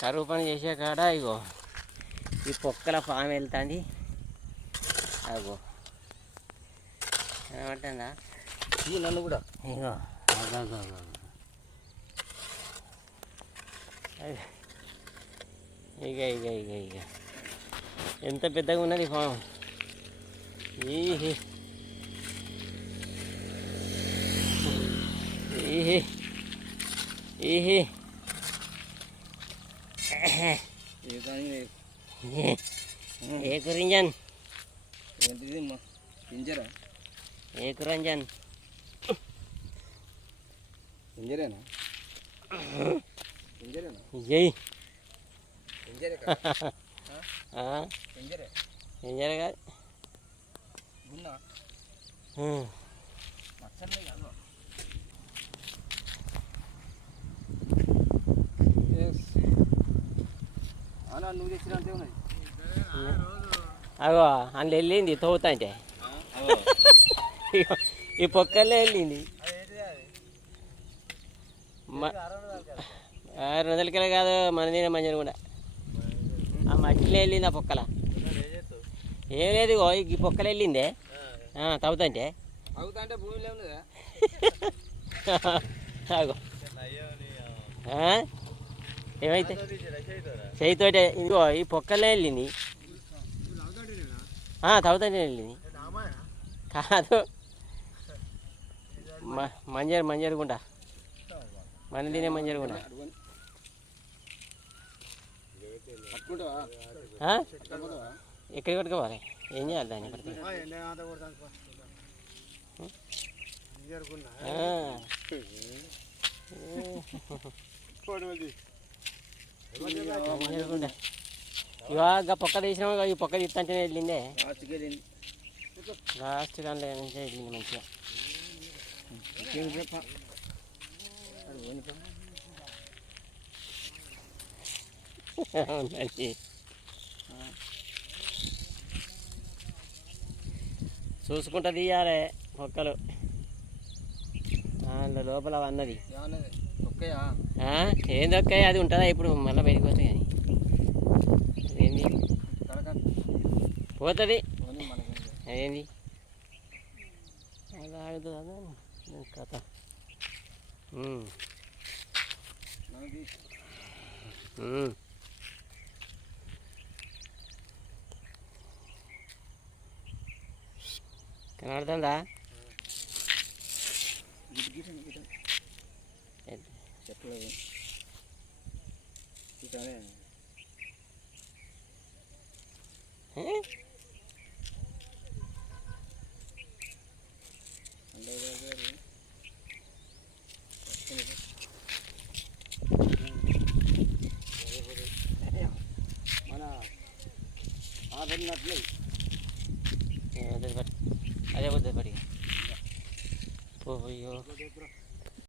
కరువు పని చేసే కాడ ఇగో ఈ పొక్కల పాము వెళ్తాంది. అగో ఈ నన్ను కూడా. ఇగో. ఇక ఇక ఇక ఇక ఎంత పెద్దగా ఉన్నది పాము ఈహి. ఈహి. ఈహి. ఏ కానీ ఏ కురింజన్? ఏంటిది మా పింజరా? ఏ కురంజన్? పింజరేనా? పింజరేనా? జై. పింజరే ఏం అగో అందులో వెళ్ళింది తవ్వుతా అంటే ఈ పొక్కల్లో వెళ్ళింది. మ- ఆ, రెండు వందల కిలో కాదు మనదిన మంజన కూడా. ఆ మట్టిలో వెళ్ళింది ఆ పొక్కల. ఏం లేదు ఈ పొక్కలు వెళ్ళిందే. ఆ, తవ్వుతా అంటే అవుతా అంటే భూమిలో ఉన్నదా అగో? ఏమైతే? చేయితోటే ఇదిగో ఈ పొక్కల్లో వెళ్ళింది. తవ్వుతానే వెళ్ళింది. కాదు. మంజర్ మంజర్ గుంట మన తినే మంజర్ గుంట పట్టుకుంటావా ఆ? పట్టుకోపోతావా ఎక్కడికి పట్టుకోవాలి ఏం చేయాలి దాన్ని? పట్టుకో ఇవాళ పక్క గుంట ఇవాగ పొక్క తీసినావు ఈ పొక్క తీస్తుంటేనే వెళ్ళిందే. లాస్ట్ దాంట్లో నుంచే వెళ్ళింది మంచిగా. చూసుకుంటా తీయాలి మొక్కలు. దాంట్లో లోపల అన్నది ఏంది ఒక్క అది ఉంటుందా ఇప్పుడు మళ్ళీ బయటకు పోతే కానీ. పోతుంది. అదేంది అలా ఆగుతుంది కథ. కనబడుతుందా? గిట్ గిట్ గిట్ ఏంటి? చెప్పలేదు ఇటనే ఏ? అంటే గారు మన ఆదరినట్లే ఏ, అదే పట్టు. అదే పోతుంది పడి పో అయ్యో ఇప్పుడు